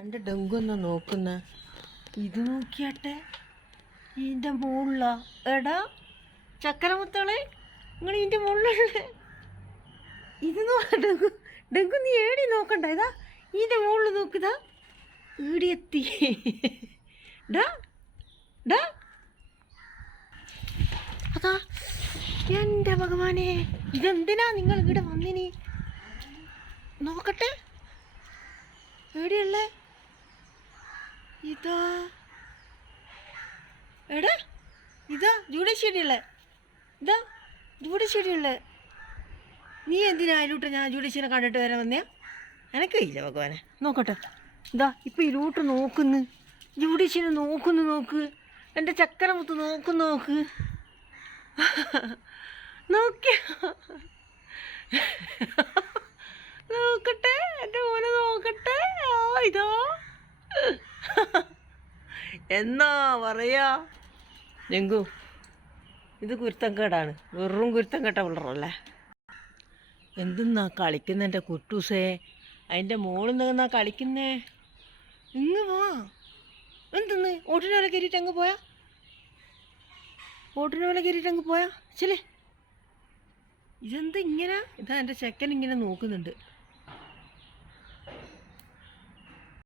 എന്റെ ഡെങ്കു ഒന്ന് നോക്കുന്ന. ഇത് നോക്കിയാട്ടെ. ഇതിന്റെ മുകളില എടാ ചക്കരമുത്തളെ നിങ്ങൾ ഇതിന്റെ മുകളിലുള്ള ഇത് ഡെങ്കു ഡെങ്കു നീ ഏടി നോക്കണ്ട. ഇതാ ഇതിന്റെ മുകളിൽ നോക്കുതാ ഈടിയെത്തി ഡാ ഡാ. അതാ എന്റെ ഭഗവാനെ. ഇതെന്തിനാ നിങ്ങൾ ഇവിടെ വന്നിനി? നോക്കട്ടെ. എവിടെയുള്ളേ ഇതാ എടാ ഇതാ ജൂഡീഷ്യറിയുള്ളേ ഇതാ ജൂഡീഷ്യറിയുള്ളേ നീ എന്തിനാ അതിലൂട്ട് ഞാൻ ജൂഡീഷ്യനെ കണ്ടിട്ട് വരാൻ വന്നേ? എനക്കില്ല ഭഗവാനെ. നോക്കട്ടെ. ഇതാ ഇപ്പം ഇതിലൂട്ട് നോക്കുന്നു. ജൂഡീഷ്യനെ നോക്കുന്നു നോക്ക്. എന്റെ ചക്കരമുത്ത് നോക്കുന്നു നോക്ക്. നോക്കിയ? നോക്കട്ടെ എന്റെ മോനെ നോക്കട്ടെ. ആ ഇതോ. എന്നാ പറയാ? ജങ്കു ഇത് കുരുത്തങ്കേടാണ് വെറും കുരുത്തങ്കേട്ട പിള്ളറല്ലേ എന്തെന്നാ കളിക്കുന്ന എന്റെ കുട്ടൂസേ? അതിന്റെ മോളിൽ നിന്നാ കളിക്കുന്നേ? ഇങ്ങ് വാ. എന്തെന്ന്? ഓട്ടിനോലെ കയറിയിട്ട് അങ്ങ് പോയാ? ഓട്ടിനോലെ കയറിയിട്ട് അങ്ങ് പോയാ? ചെല്ലേ. ഇതെന്താ ഇങ്ങനെ? ഇതാ എന്റെ ചെക്കൻ ഇങ്ങനെ നോക്കുന്നുണ്ട്.